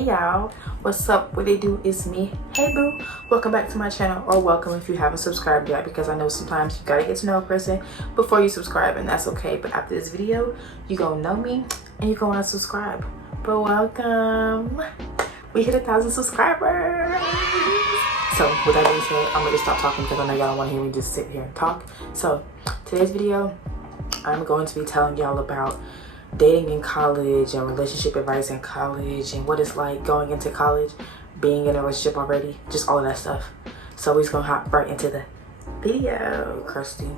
Hey y'all, what's up? What they do is me. Hey boo, welcome back to my channel, or welcome if you haven't subscribed yet, because I know sometimes you gotta get to know a person before you subscribe, and that's okay. But after this video, you gonna know me and you gonna want to subscribe. But welcome, we hit 1,000 subscribers. So with that being said, I'm gonna just stop talking because I know y'all don't want to hear me just sit here and talk. So today's video, I'm going to be telling y'all about dating in college and relationship advice in college and what it's like going into college, being in a relationship already, just all of that stuff. So we're just gonna hop right into the video. Crusty,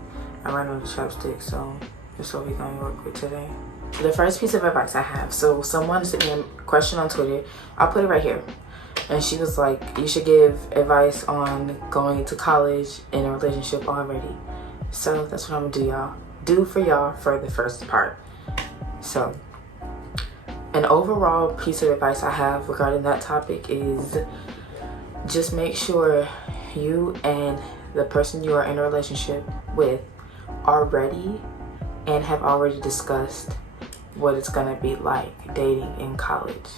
I ran out of chapstick, so that's what we're gonna work with today. The first piece of advice I have, so someone sent me a question on Twitter, I'll put it right here, and she was like, you should give advice on going to college in a relationship already. So that's what I'm gonna do for y'all for the first part. So an overall piece of advice I have regarding that topic is just make sure you and the person you are in a relationship with are ready and have already discussed what it's gonna be like dating in college.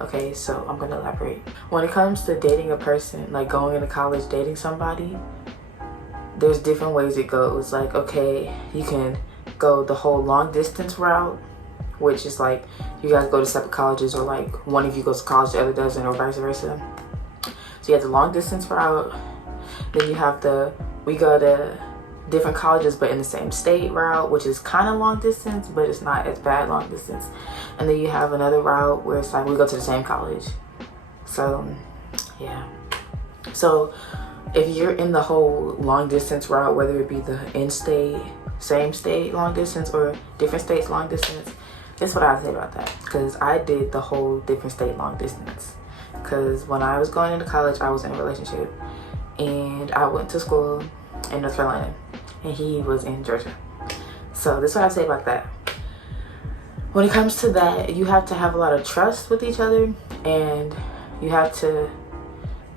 Okay, so I'm gonna elaborate. When it comes to dating a person, like going into college, dating somebody, there's different ways it goes. Like, okay, you can go the whole long distance route, which is like you guys go to separate colleges, or like one of you goes to college, the other doesn't, or vice versa. So you have the long distance route. Then you have we go to different colleges but in the same state route, which is kind of long distance, but it's not as bad long distance. And then you have another route where it's like we go to the same college. So yeah, so if you're in the whole long distance route, whether it be the in-state, same state long distance, or different states long distance, this is what I say about that, because I did the whole different state long distance. Because when I was going into college, I was in a relationship, and I went to school in North Carolina, and he was in Georgia. So this is what I say about that. When it comes to that, you have to have a lot of trust with each other, and you have to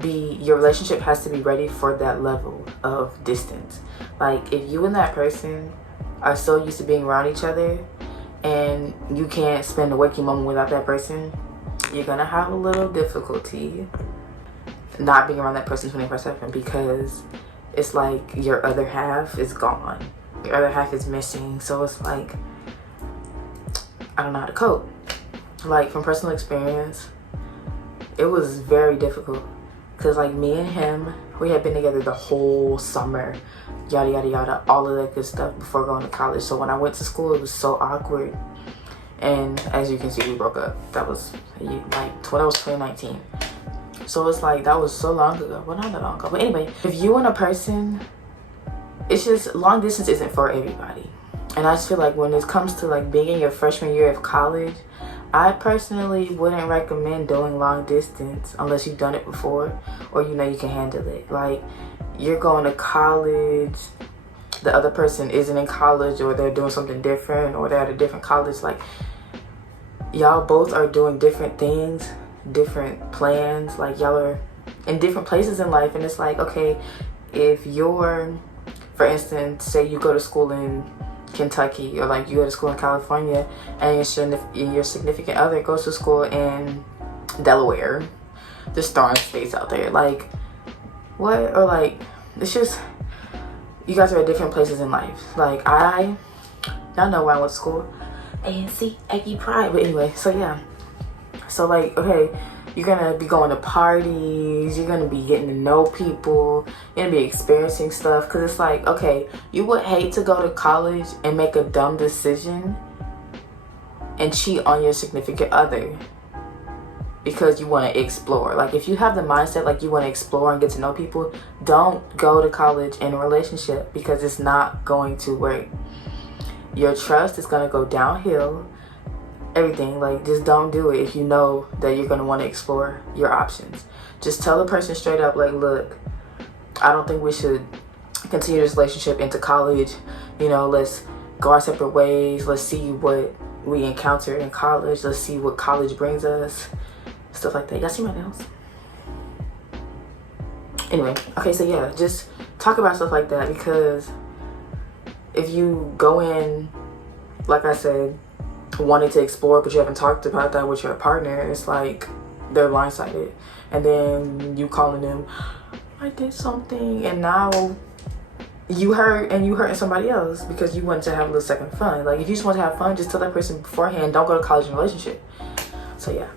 your relationship has to be ready for that level of distance. Like, if you and that person are so used to being around each other and you can't spend a waking moment without that person, you're gonna have a little difficulty not being around that person 24/7, because it's like your other half is gone, your other half is missing. So it's like, I don't know how to cope. Like, from personal experience, it was very difficult, because like me and him, we had been together the whole summer, yada yada yada, all of that good stuff before going to college. So when I went to school, it was so awkward, and as you can see, we broke up. That was like that was 2019. So it's like, that was so long ago. Well, not that long ago, but anyway, if you and a person, it's just, long distance isn't for everybody. And I just feel like when it comes to like being in your freshman year of college, I personally wouldn't recommend doing long distance unless you've done it before, or you know you can handle it. Like, you're going to college, the other person isn't in college, or they're doing something different, or they're at a different college. Like, y'all both are doing different things, different plans. Like, y'all are in different places in life, and it's like, okay, if you're, for instance, say you go to school in Kentucky, or like you go to school in California, and your significant other goes to school in Delaware, just throwing states out there, like, what? Or like, it's just, you guys are at different places in life. Like, y'all know where I went to school, ANC, Aggie Pride. But anyway, so yeah, so like, okay, you're gonna be going to parties, you're gonna be getting to know people, you're gonna be experiencing stuff. Because it's like, okay, you would hate to go to college and make a dumb decision and cheat on your significant other because you want to explore. Like, if you have the mindset like you want to explore and get to know people, don't go to college in a relationship, because it's not going to work. Your trust is gonna go downhill. Everything, like, just don't do it if you know that you're going to want to explore your options. Just tell the person straight up, like, look, I don't think we should continue this relationship into college. You know, let's go our separate ways. Let's see what we encounter in college. Let's see what college brings us. Stuff like that. Y'all see my nails? Anyway, okay, so yeah, just talk about stuff like that, because if you go in, like I said, wanting to explore, but you haven't talked about that with your partner, it's like, they're blindsided, and then you calling them, I did something, and now you hurting somebody else because you want to have a little second fun. Like, if you just want to have fun, just tell that person beforehand, don't go to college in a relationship. So yeah,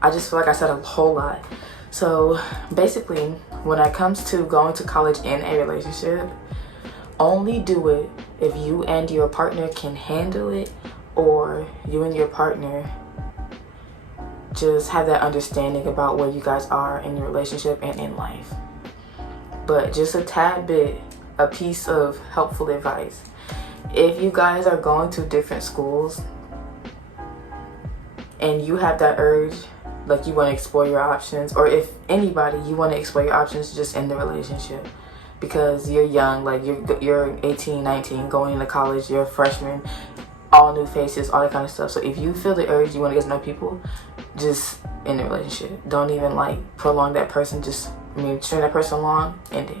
I just feel like I said a whole lot. So basically, when it comes to going to college in a relationship, only do it if you and your partner can handle it, or you and your partner just have that understanding about where you guys are in your relationship and in life. But just a tad bit, a piece of helpful advice. If you guys are going to different schools and you have that urge, like you want to explore your options, or if anybody, you want to explore your options just in the relationship, because you're young, like you're 18, 19, going into college, you're a freshman, all new faces, all that kind of stuff. So if you feel the urge, you want to get to know people, just in the relationship. Don't even like prolong that person, string that person along, end it.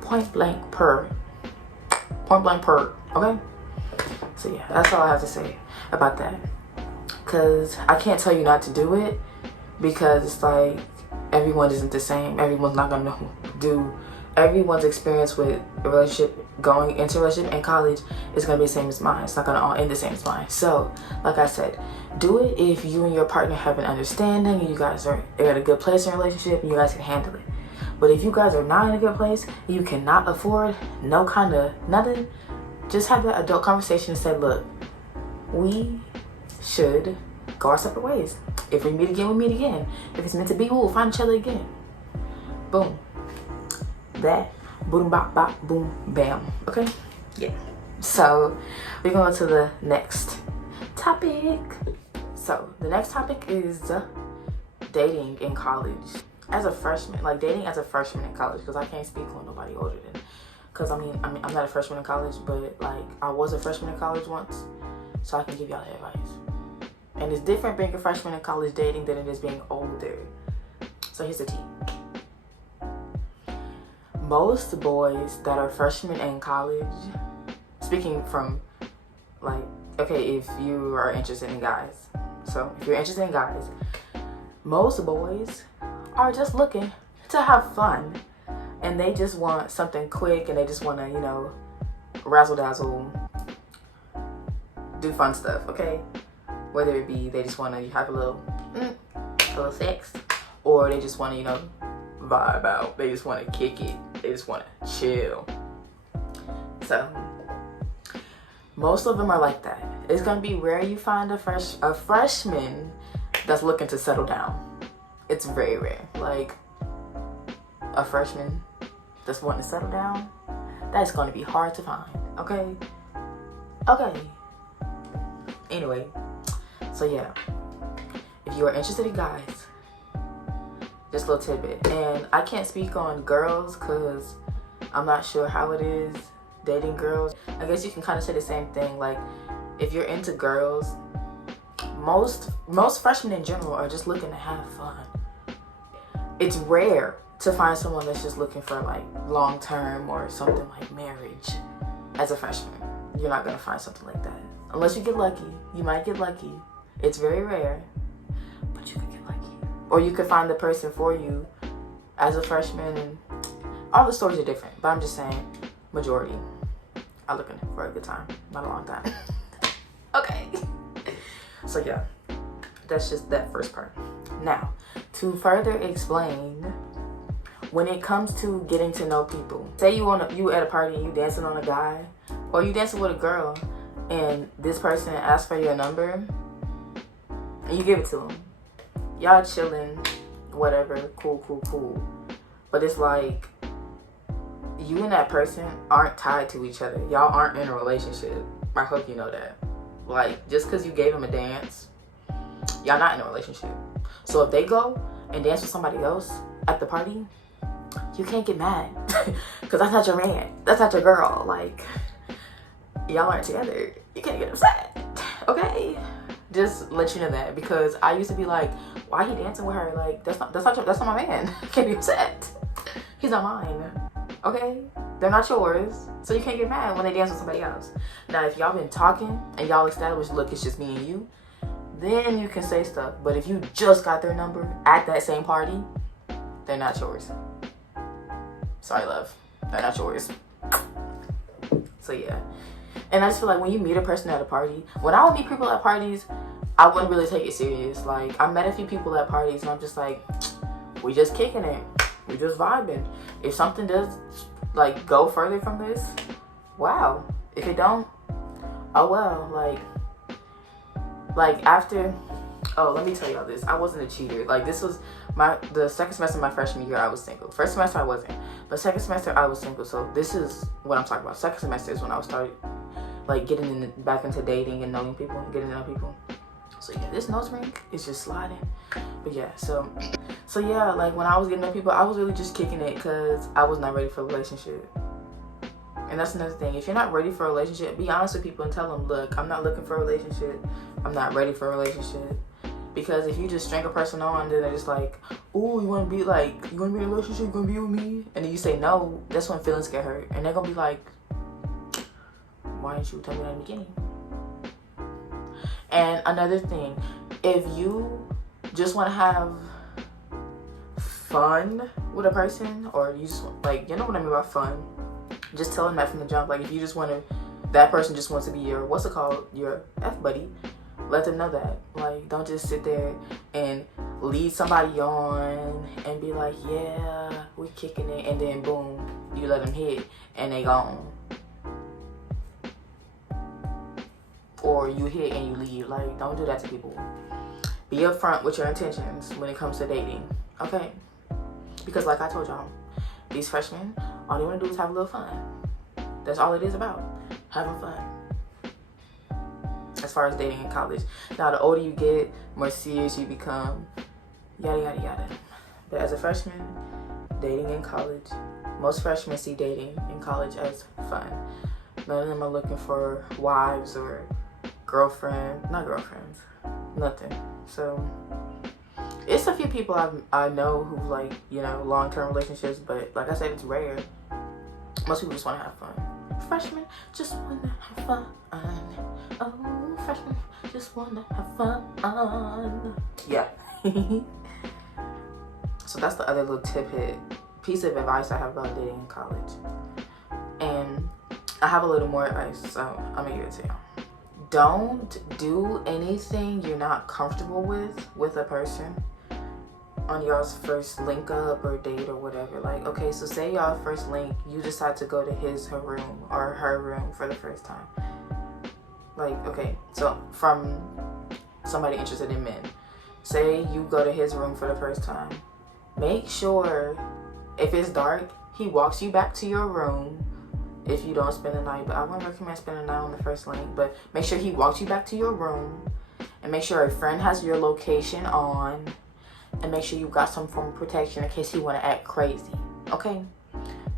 Point blank per. Okay? So yeah, that's all I have to say about that. Because I can't tell you not to do it, because it's like everyone isn't the same. Everyone's not going to do, everyone's experience with a relationship, going into a relationship in college, is going to be the same as mine. It's not going to all end the same as mine. So, like I said, do it if you and your partner have an understanding and you guys are at a good place in a relationship and you guys can handle it. But if you guys are not in a good place and you cannot afford no kind of nothing, just have that adult conversation and say, look, we should go our separate ways. If we meet again, we meet again. If it's meant to be, we'll find each other again. Boom. That. Boom, bop, bop, boom, bam. Okay? Yeah. So, we're going to the next topic. So, the next topic is dating in college. As a freshman, like dating as a freshman in college, because I can't speak on nobody older than, because I mean, I'm not a freshman in college, but like I was a freshman in college once, so I can give y'all that advice. And it's different being a freshman in college dating than it is being older. So here's the tea. Most boys that are freshmen in college, speaking from like, okay, if you are interested in guys, so if you're interested in guys, most boys are just looking to have fun, and they just want something quick, and they just want to, you know, razzle dazzle, do fun stuff, okay? Whether it be they just want to have a little sex, or they just want to, you know, vibe out. They just want to kick it. They just want to chill. So most of them are like that. It's gonna be rare you find a freshman that's looking to settle down. It's very rare. Like a freshman that's wanting to settle down, that's gonna be hard to find. Okay. Anyway. So yeah, if you are interested in guys, just a little tidbit. And I can't speak on girls because I'm not sure how it is dating girls. I guess you can kind of say the same thing. Like, if you're into girls, most freshmen in general are just looking to have fun. It's rare to find someone that's just looking for like long term or something like marriage as a freshman. You're not gonna find something like that unless you get lucky. You might get lucky. It's very rare, but you could get lucky. Or you could find the person for you as a freshman, and all the stories are different, but I'm just saying, majority are looking for a good time, not a long time. Okay. So yeah, that's just that first part. Now, to further explain, when it comes to getting to know people, say you at a party and you dancing on a guy, or you dancing with a girl, and this person asks for your number, and you give it to them. Y'all chilling, whatever, cool. But it's like, you and that person aren't tied to each other. Y'all aren't in a relationship. I hope you know that. Like, just because you gave him a dance, y'all not in a relationship. So if they go and dance with somebody else at the party, you can't get mad. Because that's not your man. That's not your girl. Like, y'all aren't together. You can't get upset. Okay? Just let you know that, because I used to be like, why he dancing with her? Like, that's not my man. I can't be upset. He's not mine. Okay? They're not yours, so you can't get mad when they dance with somebody else. Now, if y'all been talking and y'all established, look, it's just me and you, then you can say stuff. But if you just got their number at that same party, they're not yours. Sorry, love. They're not yours. So yeah. And I just feel like when you meet a person at a party, when I would meet people at parties, I wouldn't really take it serious. Like, I met a few people at parties and I'm just like, we just kicking it. We just vibing. If something does like go further from this, wow. If it don't, oh well. Like after, oh, let me tell y'all this. I wasn't a cheater. Like, this was the second semester of my freshman year, I was single. First semester I wasn't, but second semester I was single. So this is what I'm talking about. Second semester is when I started like getting back into dating and knowing people, getting to know people. So yeah, this nose ring is just sliding. But yeah, so yeah, like when I was getting to know people, I was really just kicking it because I was not ready for a relationship. And that's another thing. If you're not ready for a relationship, be honest with people and tell them, look, I'm not looking for a relationship. I'm not ready for a relationship. Because if you just string a person on, then they're just like, ooh, you want to be in a relationship? You going to be with me? And then you say no, that's when feelings get hurt. And they're going to be like, why didn't you tell me that in the beginning? And another thing, if you just want to have fun with a person, or you just, like, you know what I mean by fun, just tell them that from the jump. Like, if you just want to, that person just wants to be your, your F buddy, let them know that. Like, don't just sit there and lead somebody on and be like, yeah, we're kicking it, and then boom, you let them hit and they gone. Or you hit and you leave. Like, don't do that to people. Be upfront with your intentions when it comes to dating, okay? Because like I told y'all, these freshmen, all they want to do is have a little fun. That's all it is about, having fun. As far as dating in college. Now, the older you get, more serious you become, yada, yada, yada. But as a freshman, dating in college, most freshmen see dating in college as fun. None of them are looking for wives or not girlfriends, nothing. So it's a few people I know who like, you know, long-term relationships, but like I said, it's rare. Most people just want to have fun. Freshmen just want to have fun. Oh, freshmen just want to have fun. Yeah. So that's the other little piece of advice I have about dating in college. And I have a little more advice, so I'm gonna give it to you. Don't do anything you're not comfortable with a person on y'all's first link up or date or whatever. Like, okay, so say y'all first link, you decide to go to her room or her room for the first time. Like, okay, so from somebody interested in men, say you go to his room for the first time. Make sure, if it's dark, he walks you back to your room. If you don't spend the night, but I wouldn't recommend spending the night on the first link, but make sure he walks you back to your room, and make sure a friend has your location on, and make sure you got some form of protection in case he want to act crazy, okay?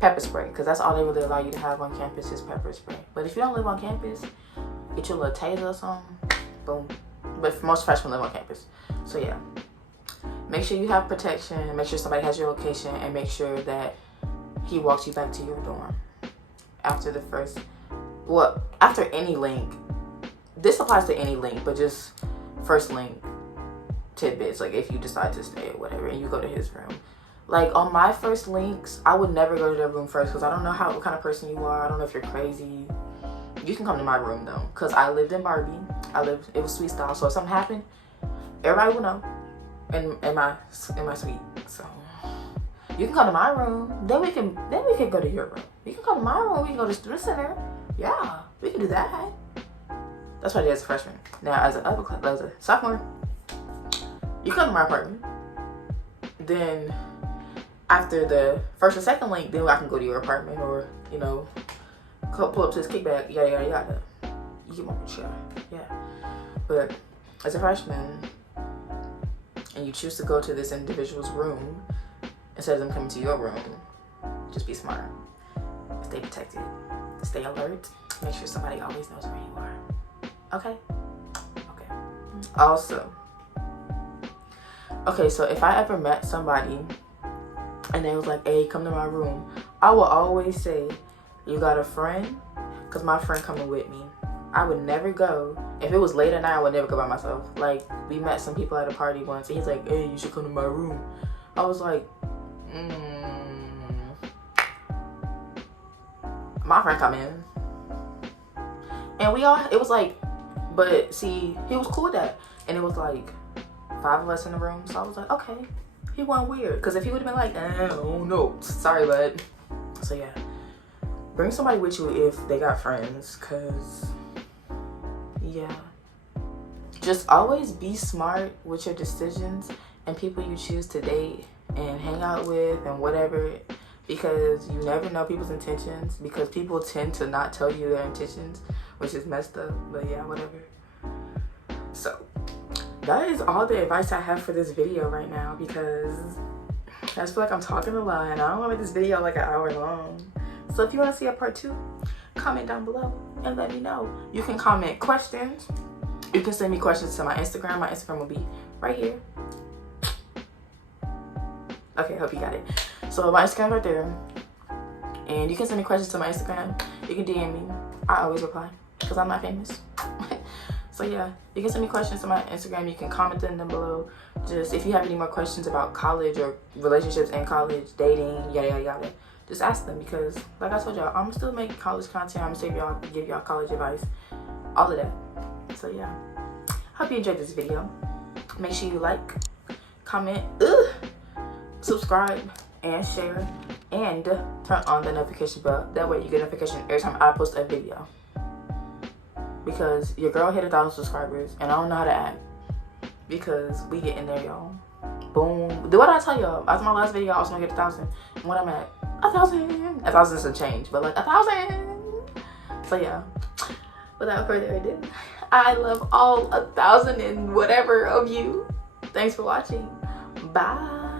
Pepper spray, because that's all they really allow you to have on campus is pepper spray. But if you don't live on campus, get your little taser or something, boom. But most freshmen live on campus, so yeah. Make sure you have protection, make sure somebody has your location, and make sure that he walks you back to your dorm. After after any link. This applies to any link, but just first link tidbits, like if you decide to stay or whatever and you go to his room. Like, on my first links, I would never go to their room first because I don't know what kind of person you are. I don't know if you're crazy. You can come to my room though, because I lived in Barbie. It was suite style, so if something happened, everybody will know in my suite. So you can come to my room, then we can go to your room. You can come to my room, we can go to student center. Yeah, we can do that. That's what I did as a freshman. Now as a sophomore, you come to my apartment. Then after the first or second link, then I can go to your apartment, or, you know, pull up to this kickback, yada yada yada. You get my picture. Yeah. But as a freshman, and you choose to go to this individual's room instead of them coming to your room, just be smart. Stay protected. Stay alert. Make sure somebody always knows where you are. Okay? Okay. Also, okay, so if I ever met somebody and they was like, hey, come to my room, I will always say, you got a friend? Because my friend coming with me. I would never go If it was late at night, I would never go by myself. Like, we met some people at a party once, and he's like, hey, you should come to my room. I was like, my friend come in. And it was like, but see, he was cool with that. And it was like 5 of us in the room. So I was like, okay, he wasn't weird. Because if he would have been like, oh no, sorry, bud. So yeah, bring somebody with you if they got friends. Because, yeah. Just always be smart with your decisions and people you choose to date and hang out with and whatever. Because you never know people's intentions. Because people tend to not tell you their intentions, which is messed up. But yeah, whatever. So that is all the advice I have for this video right now, because I just feel like I'm talking a lot and I don't want to make this video like an hour long. So if you want to see a part 2, comment down below and let me know. You can comment questions. You can send me questions to my Instagram. My Instagram will be right here. Okay, hope you got it. So my Instagram right there. And you can send me questions to my Instagram. You can DM me. I always reply because I'm not famous. So yeah, you can send me questions to my Instagram. You can comment them down below. Just if you have any more questions about college or relationships in college, dating, yada yada yada, just ask them, because like I told y'all, I'm still making college content. I'm still give y'all college advice, all of that. So yeah, hope you enjoyed this video. Make sure you like, comment, subscribe, and share, and turn on the notification bell. That way you get notification every time I post a video. Because your girl hit 1,000 subscribers and I don't know how to act, because we get in there, y'all. Boom. What did I tell y'all? After my last video, I was gonna get 1,000. And what I'm at? 1,000. 1,000 is a change, but like 1,000. So yeah. Without further ado, I love all 1,000 and whatever of you. Thanks for watching. Bye.